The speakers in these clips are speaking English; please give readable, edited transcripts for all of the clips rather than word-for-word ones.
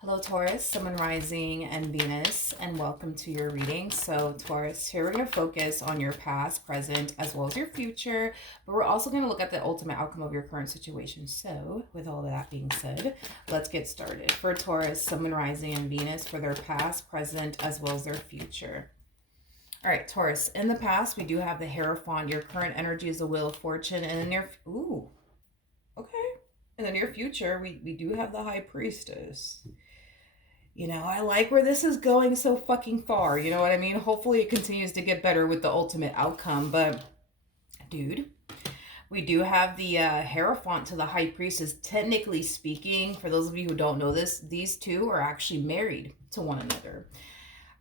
Hello, Taurus, Sun, Rising, and Venus, and welcome to your reading. So, Taurus, here we're going to focus on your past, present, as well as your future, but we're also going to look at the ultimate outcome of your current situation. So, with all of that being said, let's get started. For Taurus, Sun, Rising, and Venus, for their past, present, as well as their future. All right, Taurus, in the past, we do have the Hierophant. Your current energy is the Wheel of Fortune, and in near, ooh, okay. In the near future, we do have the High Priestess. I like where this is going so fucking far. You know what I mean? Hopefully it continues to get better with the ultimate outcome. But, dude, we do have the Hierophant to the High Priestess. Technically speaking, for those of you who don't know this, these two are actually married to one another.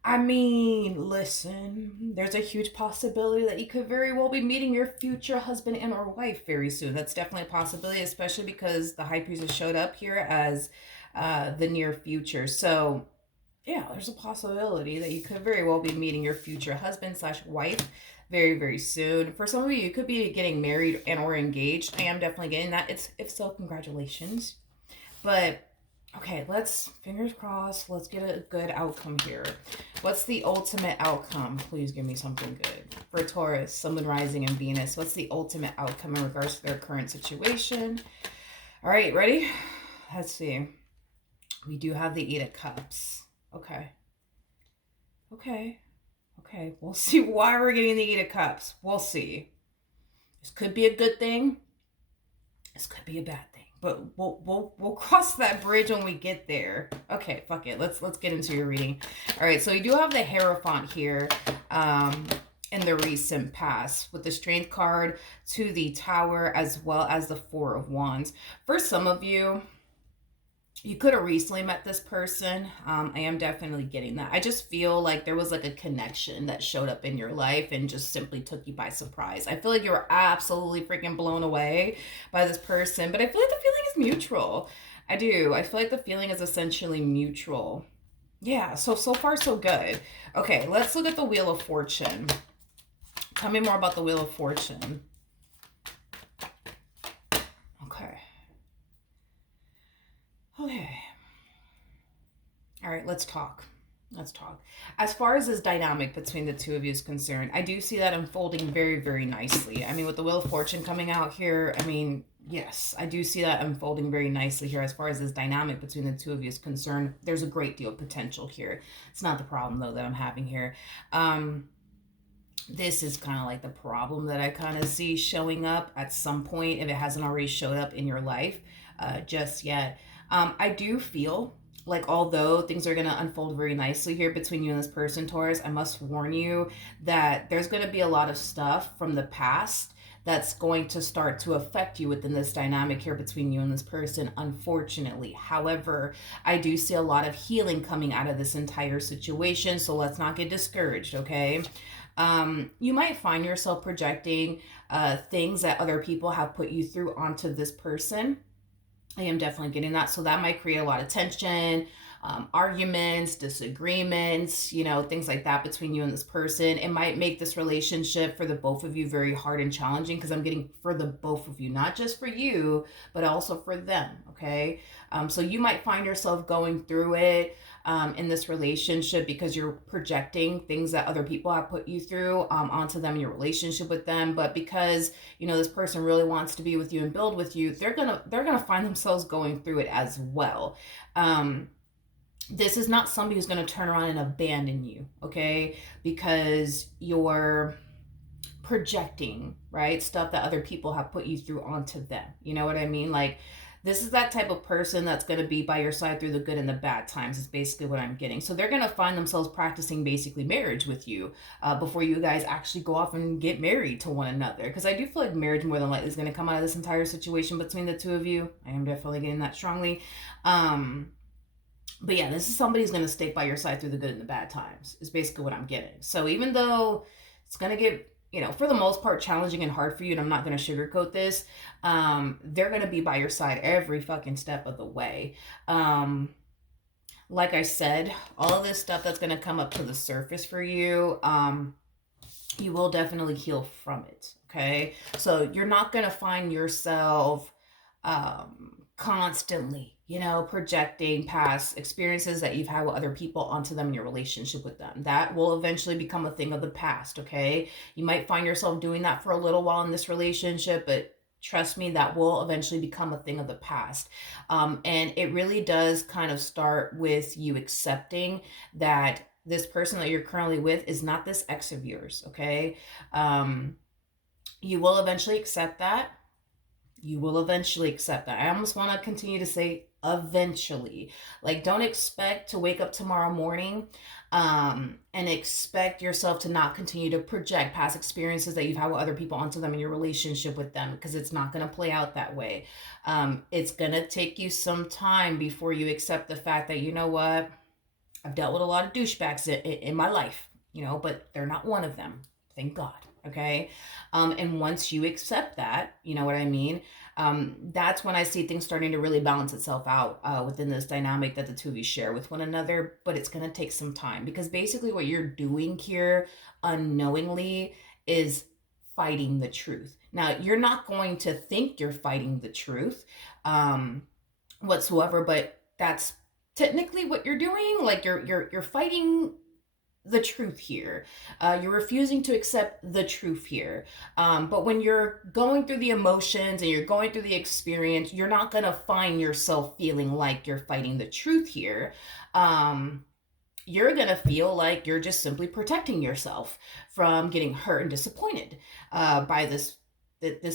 I mean, listen, there's a huge possibility that you could very well be meeting your future husband and or wife very soon. That's definitely a possibility, especially because the High Priestess showed up here as the near future. So, yeah, there's a possibility that you could very well be meeting your future husband slash wife very, very soon. For some of you, you could be getting married and or engaged. I am definitely getting that. If so, congratulations. But okay, fingers crossed, let's get a good outcome here. What's the ultimate outcome? Please give me something good. For Taurus, Sun, Rising, and Venus, what's the ultimate outcome in regards to their current situation? All right, ready? Let's see. We do have the Eight of Cups. Okay. We'll see why we're getting the Eight of Cups. We'll see. This could be a good thing. This could be a bad thing. But we'll cross that bridge when we get there. Okay, fuck it. Let's get into your reading. All right, so you do have the Hierophant here in the recent past with the Strength card to the Tower as well as the Four of Wands. For some of you, you could have recently met this person. I am definitely getting that. I just feel like there was like a connection that showed up in your life and just simply took you by surprise. I feel like you were absolutely freaking blown away by this person, but I feel like the feeling is mutual. I do. I feel like the feeling is essentially mutual. Yeah, so far so good. Okay, let's look at the Wheel of Fortune. Tell me more about the Wheel of Fortune. Okay. All right, let's talk. As far as this dynamic between the two of you is concerned, I do see that unfolding very, very nicely. I mean, with the Wheel of Fortune coming out here, I mean, yes, I do see that unfolding very nicely here as far as this dynamic between the two of you is concerned. There's a great deal of potential here. It's not the problem, though, that I'm having here. This is kind of like the problem that I kind of see showing up at some point if it hasn't already showed up in your life just yet. I do feel like although things are going to unfold very nicely here between you and this person, Taurus, I must warn you that there's going to be a lot of stuff from the past that's going to start to affect you within this dynamic here between you and this person, unfortunately. However, I do see a lot of healing coming out of this entire situation, so let's not get discouraged, okay? You might find yourself projecting things that other people have put you through onto this person. I am definitely getting that. So that might create a lot of tension, arguments, disagreements, things like that between you and this person. It might make this relationship for the both of you very hard and challenging because I'm getting for the both of you, not just for you, but also for them, okay? So you might find yourself going through it in this relationship because you're projecting things that other people have put you through onto them in your relationship with them. But because this person really wants to be with you and build with you, they're gonna find themselves going through it as well. This is not somebody who's going to turn around and abandon you, okay? Because you're projecting, right? Stuff that other people have put you through onto them. You know what I mean? Like, this is that type of person that's going to be by your side through the good and the bad times is basically what I'm getting. So they're going to find themselves practicing basically marriage with you before you guys actually go off and get married to one another. Because I do feel like marriage more than likely is going to come out of this entire situation between the two of you. I am definitely getting that strongly. But yeah, this is somebody who's going to stick by your side through the good and the bad times is basically what I'm getting. So even though it's going to get, for the most part, challenging and hard for you, and I'm not going to sugarcoat this, they're going to be by your side every fucking step of the way. Like I said, all of this stuff that's going to come up to the surface for you, you will definitely heal from it, okay? So you're not going to find yourself constantly, projecting past experiences that you've had with other people onto them in your relationship with them. That will eventually become a thing of the past, okay? You might find yourself doing that for a little while in this relationship, but trust me, that will eventually become a thing of the past. And it really does kind of start with you accepting that this person that you're currently with is not this ex of yours, okay? Um, you will eventually accept that. You will eventually accept that. I almost want to continue to say eventually. Like, don't expect to wake up tomorrow morning and expect yourself to not continue to project past experiences that you've had with other people onto them in your relationship with them, because it's not going to play out that way. It's going to take you some time before you accept the fact that, you know what, I've dealt with a lot of douchebags in my life, but they're not one of them. Thank God. Okay. And once you accept that, you know what I mean? That's when I see things starting to really balance itself out within this dynamic that the two of you share with one another. But it's going to take some time, because basically what you're doing here unknowingly is fighting the truth. Now, you're not going to think you're fighting the truth whatsoever, but that's technically what you're doing. Like, you're fighting the truth here. You're refusing to accept the truth here. But when you're going through the emotions and you're going through the experience, you're not going to find yourself feeling like you're fighting the truth here. You're going to feel like you're just simply protecting yourself from getting hurt and disappointed by this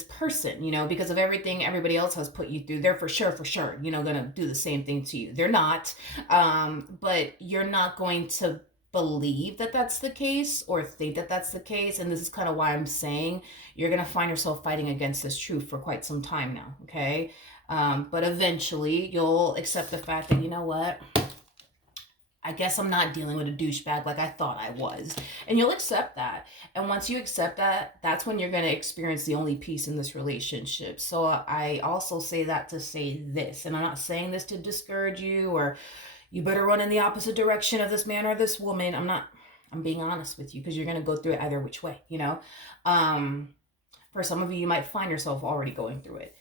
person, because of everything everybody else has put you through. They're for sure, gonna do the same thing to you. They're not, but you're not going to believe that that's the case or think that that's the case. And this is kind of why I'm saying you're gonna find yourself fighting against this truth for quite some time now, okay? But eventually you'll accept the fact that, you know what, I guess I'm not dealing with a douchebag like I thought I was. And you'll accept that. And once you accept that, that's when you're going to experience the only peace in this relationship. So I also say that to say this. And I'm not saying this to discourage you or you better run in the opposite direction of this man or this woman. I'm being honest with you, because you're going to go through it either which way, For some of you, you might find yourself already going through it.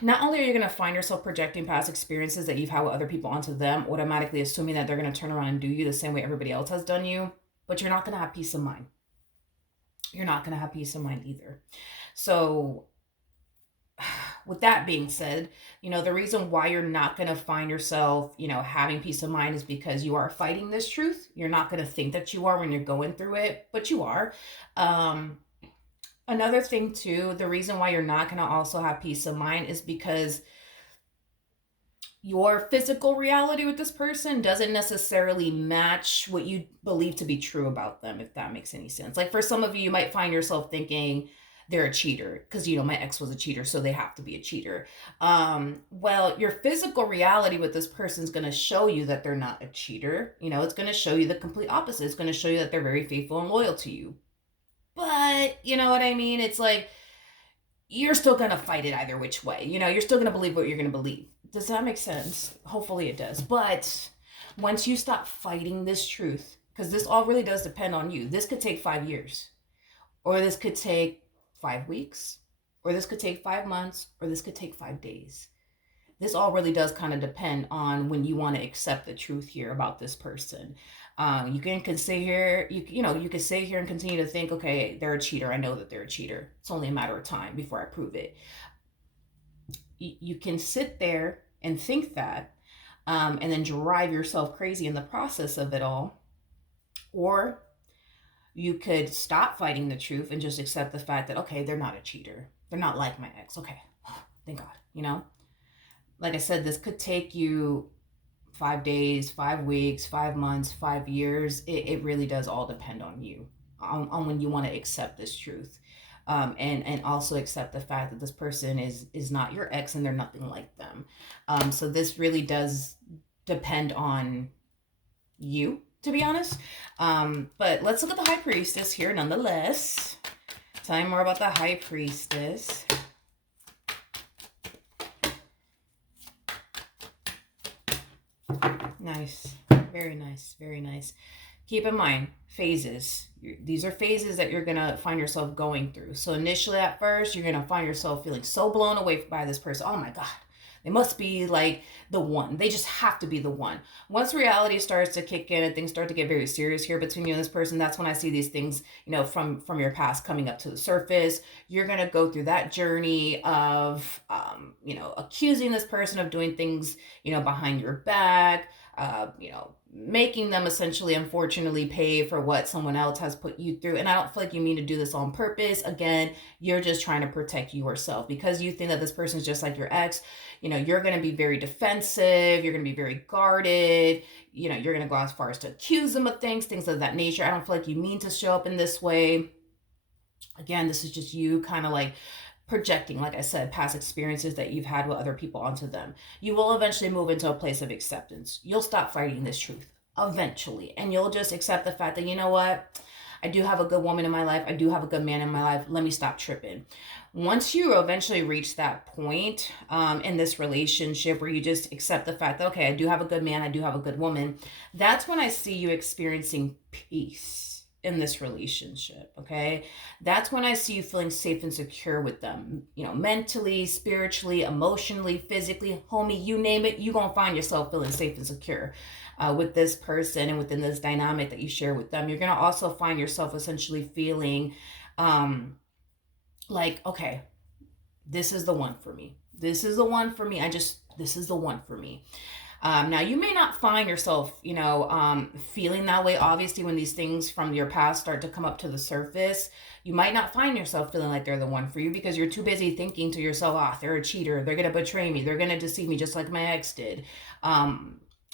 Not only are you going to find yourself projecting past experiences that you've had with other people onto them, automatically assuming that they're going to turn around and do you the same way everybody else has done you, but you're not going to have peace of mind. You're not going to have peace of mind either. So with that being said, the reason why you're not going to find yourself, having peace of mind is because you are fighting this truth. You're not going to think that you are when you're going through it, but you are. Another thing too, the reason why you're not going to also have peace of mind is because your physical reality with this person doesn't necessarily match what you believe to be true about them, if that makes any sense. Like, for some of you, you might find yourself thinking they're a cheater because, my ex was a cheater, so they have to be a cheater. Well, your physical reality with this person is going to show you that they're not a cheater. It's going to show you the complete opposite. It's going to show you that they're very faithful and loyal to you. But, you know what I mean? It's like, you're still going to fight it either which way. You're still going to believe what you're going to believe. Does that make sense? Hopefully it does. But once you stop fighting this truth, because this all really does depend on you. This could take 5 years, or this could take 5 weeks, or this could take 5 months, or this could take 5 days. This all really does kind of depend on when you want to accept the truth here about this person. You can sit here, you can sit here and continue to think, okay, they're a cheater. I know that they're a cheater. It's only a matter of time before I prove it. You can sit there and think that, and then drive yourself crazy in the process of it all. Or you could stop fighting the truth and just accept the fact that, okay, they're not a cheater. They're not like my ex. Okay, thank God, Like I said, this could take you 5 days, 5 weeks, 5 months, 5 years. It really does all depend on you, on when you want to accept this truth. And also accept the fact that this person is not your ex and they're nothing like them. So this really does depend on you, to be honest. But let's look at the High Priestess here nonetheless. Tell me more about the High Priestess. Nice. Very nice. Very nice. Keep in mind, phases. These are phases that you're going to find yourself going through. So initially at first, you're going to find yourself feeling so blown away by this person. Oh my God, They must be like the one. They just have to be the one. Once reality starts to kick in and things start to get very serious here between you and this person, that's when I see these things, from your past coming up to the surface. You're gonna go through that journey of, accusing this person of doing things, behind your back, making them essentially, unfortunately, pay for what someone else has put you through. And I don't feel like you mean to do this on purpose. Again, you're just trying to protect yourself because you think that this person is just like your ex. You're going to be very defensive. You're going to be very guarded. You're going to go as far as to accuse them of things of that nature. I don't feel like you mean to show up in this way. Again, this is just you kind of like projecting, like I said, past experiences that you've had with other people onto them. You will eventually move into a place of acceptance. You'll stop fighting this truth eventually, and you'll just accept the fact that, you know what, I do have a good woman in my life. I do have a good man in my life. Let me stop tripping. Once you eventually reach that point in this relationship where you just accept the fact that, okay, I do have a good man, I do have a good woman, that's when I see you experiencing peace in this relationship. Okay, that's when I see you feeling safe and secure with them, mentally, spiritually, emotionally, physically. Homie, you name it, you're gonna find yourself feeling safe and secure with this person and within this dynamic that you share with them. You're gonna also find yourself essentially feeling like, okay, this is the one for me. This is the one for me. This is the one for me. Now, you may not find yourself, feeling that way. Obviously, when these things from your past start to come up to the surface, you might not find yourself feeling like they're the one for you because you're too busy thinking to yourself, they're a cheater. They're going to betray me. They're going to deceive me just like my ex did.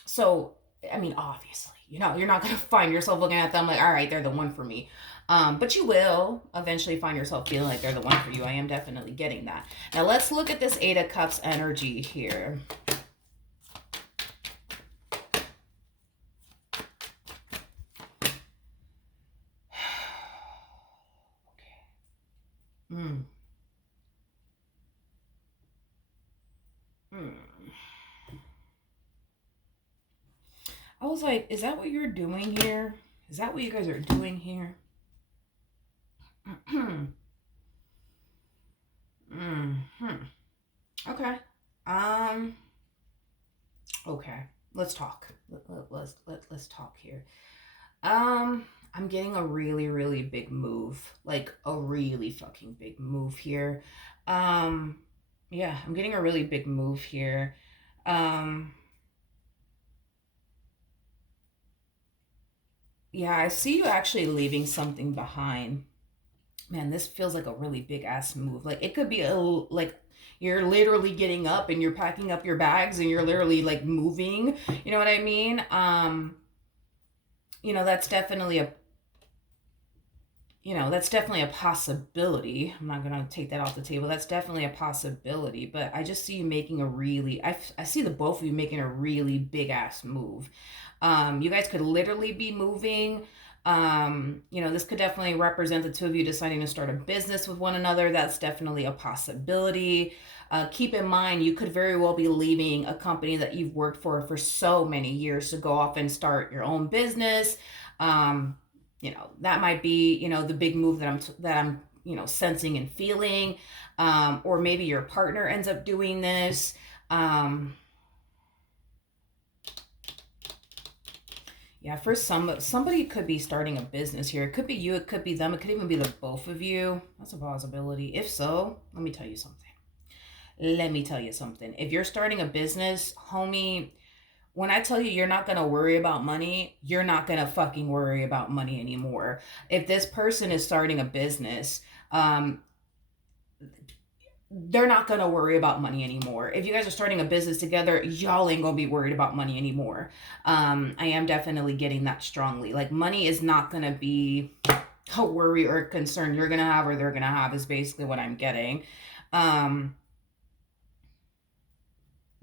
So, I mean, obviously, you're not going to find yourself looking at them like, all right, they're the one for me. But you will eventually find yourself feeling like they're the one for you. I am definitely getting that. Now, let's look at this Eight of Cups energy here. Mm. Mm. I was like, is that what you're doing here? Is that what you guys are doing here? Mm-hmm. Okay. Um. Okay. Let's talk. Let's talk here. I'm getting a really, really big move. Like a really fucking big move here. Um. Yeah, I'm getting a really big move here. Um. Yeah, I see you actually leaving something behind. Man, this feels like a really big ass move. Like it could be like you're literally getting up and you're packing up your bags and you're literally like moving. You know what I mean? That's definitely a possibility. I'm not gonna take that off the table. That's definitely a possibility. But I just see you making I see the both of you making a really big ass move. You guys could literally be moving. This could definitely represent the two of you deciding to start a business with one another. That's definitely a possibility. Keep in mind, you could very well be leaving a company that you've worked for so many years to go off and start your own business. That might be, the big move that I'm sensing and feeling. Or maybe your partner ends up doing this. Yeah, for somebody could be starting a business here. It could be you, it could be them, it could even be the both of you. That's a possibility. If so, let me tell you something. If you're starting a business, homie, when I tell you you're not going to worry about money, you're not going to fucking worry about money anymore. If this person is starting a business, they're not going to worry about money anymore. If you guys are starting a business together, y'all ain't going to be worried about money anymore. I am definitely getting that strongly. Like money is not going to be a worry or a concern you're going to have or they're going to have is basically what I'm getting.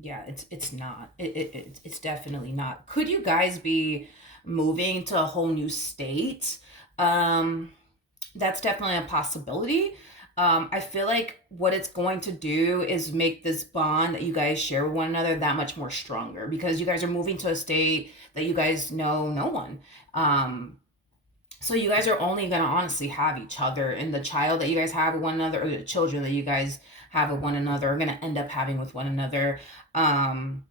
Yeah, it's not. It's definitely not. Could you guys be moving to a whole new state? That's definitely a possibility. I feel like what it's going to do is make this bond that you guys share with one another that much more stronger because you guys are moving to a state that you guys know no one. So you guys are only going to honestly have each other, and the child that you guys have with one another, or the children that you guys have with one another, are going to end up having with one another. Um,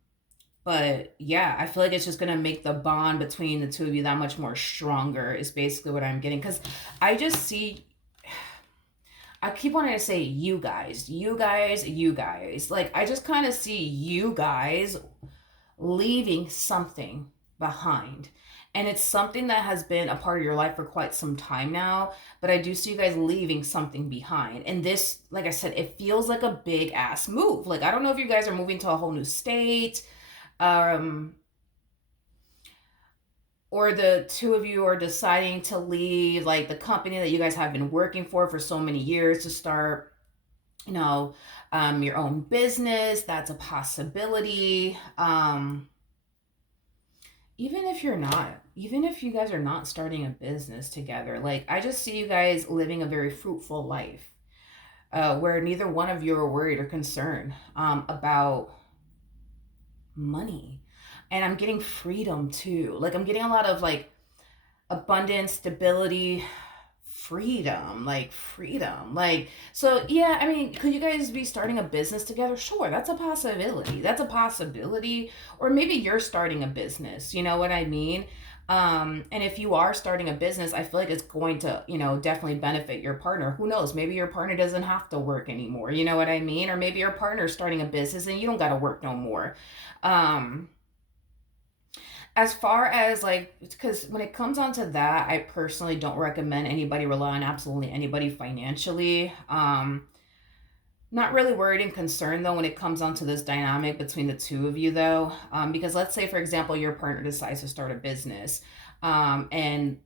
but yeah, I feel like it's just going to make the bond between the two of you that much more stronger, is basically what I'm getting. Because I just see, I keep wanting to say you guys, you guys, you guys. Like, I just kind of see you guys leaving something behind. And it's something that has been a part of your life for quite some time now, but I do see you guys leaving something behind. And this, like I said, it feels like a big ass move. Like, I don't know if you guys are moving to a whole new state, um, or the two of you are deciding to leave like the company that you guys have been working for so many years to start, you know, your own business. That's a possibility. Even if you're not, even if you guys are not starting a business together, like, I just see you guys living a very fruitful life, where neither one of you are worried or concerned about money. And I'm getting freedom too. Like, I'm getting a lot of like abundance, stability, freedom, like freedom. Like, so yeah, I mean, could you guys be starting a business together? Sure, that's a possibility. That's a possibility. Or maybe you're starting a business, you know what I mean? And if you are starting a business, I feel like it's going to, definitely benefit your partner. Who knows? Maybe your partner doesn't have to work anymore. You know what I mean? Or maybe your partner's starting a business and you don't got to work no more. Um, as far as like, because when it comes on to that, I personally don't recommend anybody rely on absolutely anybody financially. Not really worried and concerned though when it comes on to this dynamic between the two of you though, because let's say for example your partner decides to start a business, and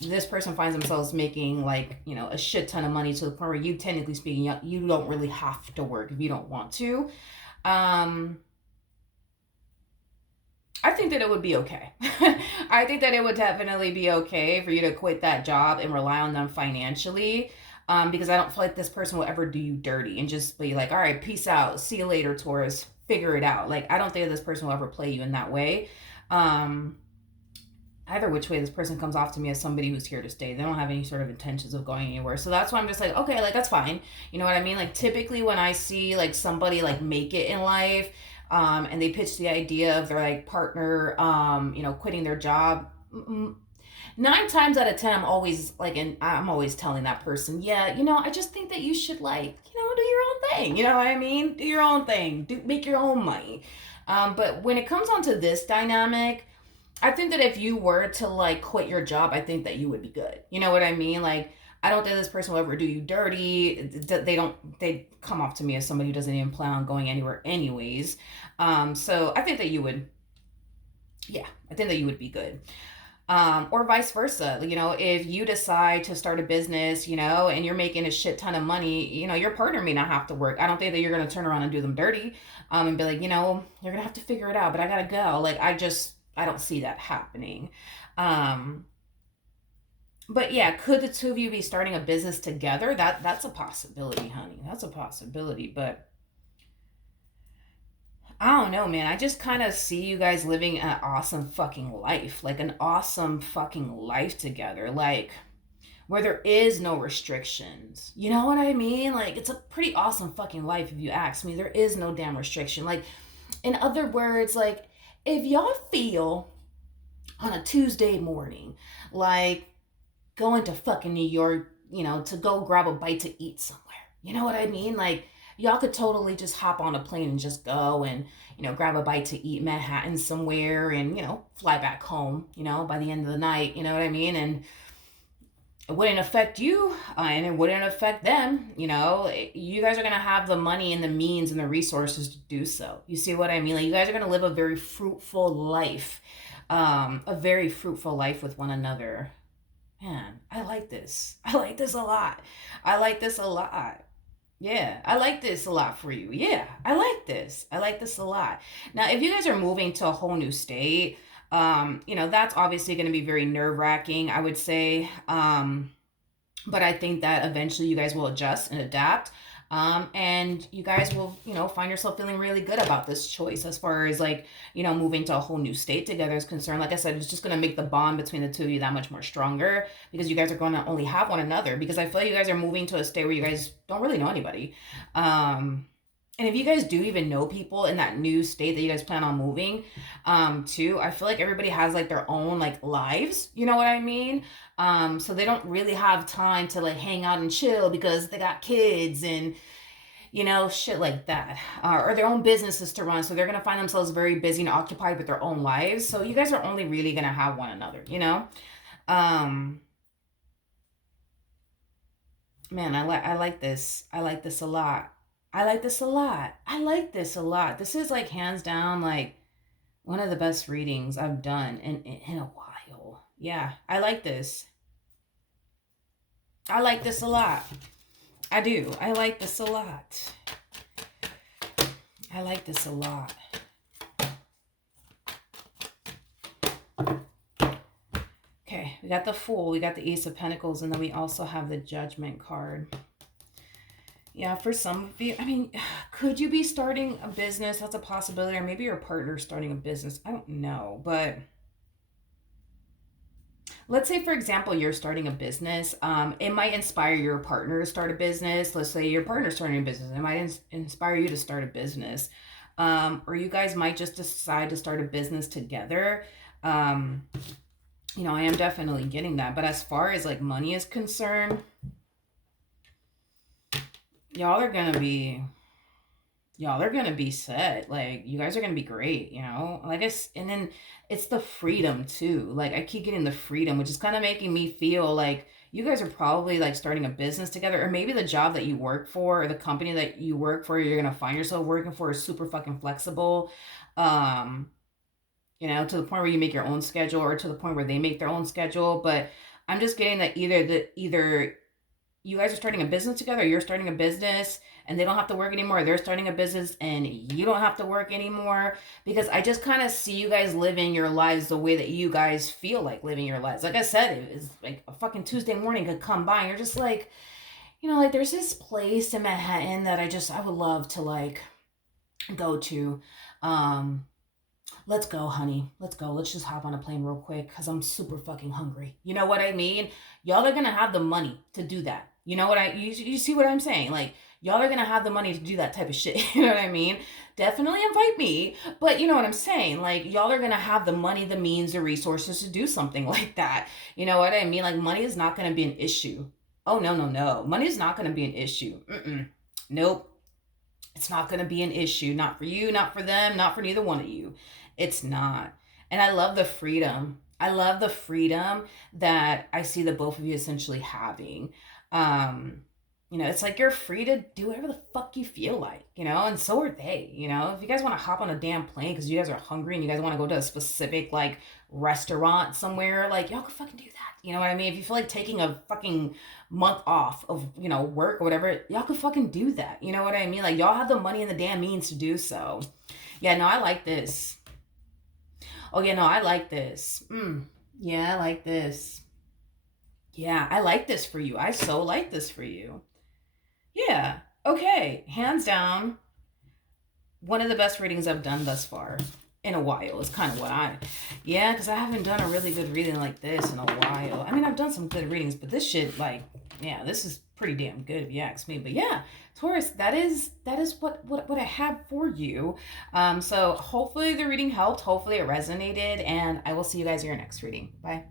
this person finds themselves making like a shit ton of money to the point where you, technically speaking, you don't really have to work if you don't want to. um I think that it would be okay. I think that it would definitely be okay for you to quit that job and rely on them financially. Because I don't feel like this person will ever do you dirty and just be like, all right, peace out. See you later, Taurus. Figure it out. Like, I don't think that this person will ever play you in that way. Um, Either which way, this person comes off to me as somebody who's here to stay. They don't have any sort of intentions of going anywhere. So that's why I'm just like, okay, like, that's fine. You know what I mean? Like, typically when I see like somebody like make it in life, and they pitch the idea of their like partner, quitting their job, 9 times out of 10, I'm always like, and I'm always telling that person, yeah, I just think that you should, like, do your own thing. You know what I mean? Do your own thing. Make your own money. But when it comes on to this dynamic, I think that if you were to like quit your job, I think that you would be good. You know what I mean? Like, I don't think this person will ever do you dirty. They come off to me as somebody who doesn't even plan on going anywhere anyways. So I think that you would, yeah, I think that you would be good. Or vice versa. If you decide to start a business, and you're making a shit ton of money, your partner may not have to work. I don't think that you're going to turn around and do them dirty, and be like, you're going to have to figure it out, but I got to go. Like, I don't see that happening. Um, but yeah, could the two of you be starting a business together? That's a possibility, honey. That's a possibility. But I don't know, man. I just kind of see you guys living an awesome fucking life. Like, an awesome fucking life together. Like, where there is no restrictions. You know what I mean? Like, it's a pretty awesome fucking life if you ask me. There is no damn restriction. Like, in other words, like, if y'all feel on a Tuesday morning like going to fucking New York, to go grab a bite to eat somewhere. You know what I mean? Like, y'all could totally just hop on a plane and just go and, grab a bite to eat Manhattan somewhere and, fly back home, by the end of the night. You know what I mean? And it wouldn't affect you, and it wouldn't affect them. You guys are going to have the money and the means and the resources to do so. You see what I mean? Like, you guys are going to live a very fruitful life, a very fruitful life with one another. Man, I like this. I like this a lot. I like this a lot. Yeah, I like this a lot for you. Yeah, I like this. I like this a lot. Now, if you guys are moving to a whole new state, that's obviously going to be very nerve wracking, I would say. But I think that eventually you guys will adjust and adapt. And you guys will, find yourself feeling really good about this choice as far as like, moving to a whole new state together is concerned. Like I said, it's just going to make the bond between the two of you that much more stronger because you guys are going to only have one another, because I feel like you guys are moving to a state where you guys don't really know anybody. And if you guys do even know people in that new state that you guys plan on moving to, I feel like everybody has like their own like lives, you know what I mean? So they don't really have time to like hang out and chill because they got kids and shit like that, or their own businesses to run. So they're gonna find themselves very busy and occupied with their own lives. So you guys are only really gonna have one another. Um, Man, I like this. I like this a lot. I like this a lot. I like this a lot. This is like hands down like one of the best readings I've done in a while. Yeah, I like this. I like this a lot. I do. I like this a lot. I like this a lot. Okay, we got the Fool, we got the Ace of Pentacles, and then we also have the Judgment card. Yeah, for some of you, I mean, could you be starting a business? That's a possibility. Or maybe your partner's starting a business. I don't know. But let's say, for example, you're starting a business. It might inspire your partner to start a business. Let's say your partner's starting a business. It might inspire you to start a business. Or you guys might just decide to start a business together. I am definitely getting that. But as far as like money is concerned, y'all are gonna be set. Like you guys are gonna be great, like and then it's the freedom too. Like I keep getting the freedom, which is kind of making me feel like you guys are probably like starting a business together, or maybe the job that you work for or the company that you work for, you're gonna find yourself working for, is super fucking flexible. um to the point where you make your own schedule, or to the point where they make their own schedule. But I'm just getting that either you guys are starting a business together, you're starting a business and they don't have to work anymore, they're starting a business and you don't have to work anymore. Because I just kind of see you guys living your lives the way that you guys feel like living your lives. Like I said, it's like a fucking Tuesday morning could come by and you're just like, like there's this place in Manhattan that I would love to like go to. Let's go, honey. Let's go. Let's just hop on a plane real quick because I'm super fucking hungry. You know what I mean? Y'all are gonna have the money to do that. You see what I'm saying? Like y'all are gonna have the money to do that type of shit. You know what I mean? Definitely invite me, but you know what I'm saying? Like y'all are gonna have the money, the means, the resources to do something like that. You know what I mean? Like money is not gonna be an issue. Oh no, no, no. Money is not gonna be an issue. Nope. It's not going to be an issue. Not for you, not for them, not for neither one of you. It's not. And I love the freedom. I love the freedom that I see the both of you essentially having. Um, it's like you're free to do whatever the fuck you feel like, and so are they. If you guys want to hop on a damn plane because you guys are hungry and you guys want to go to a specific like restaurant somewhere, like y'all could fucking do that. You know what I mean? If you feel like taking a fucking month off of, work or whatever, y'all could fucking do that. You know what I mean? Like y'all have the money and the damn means to do so. Yeah, no, I like this. Oh yeah, no, I like this. Yeah, I like this. Yeah, I like this for you. I so like this for you. Yeah. Okay. Hands down, one of the best readings I've done thus far in a while is kind of yeah, because I haven't done a really good reading like this in a while. I mean, I've done some good readings, but this shit, like, yeah, this is pretty damn good if you ask me. But yeah, Taurus, that is what I have for you. So hopefully the reading helped. Hopefully it resonated, and I will see you guys in your next reading. Bye.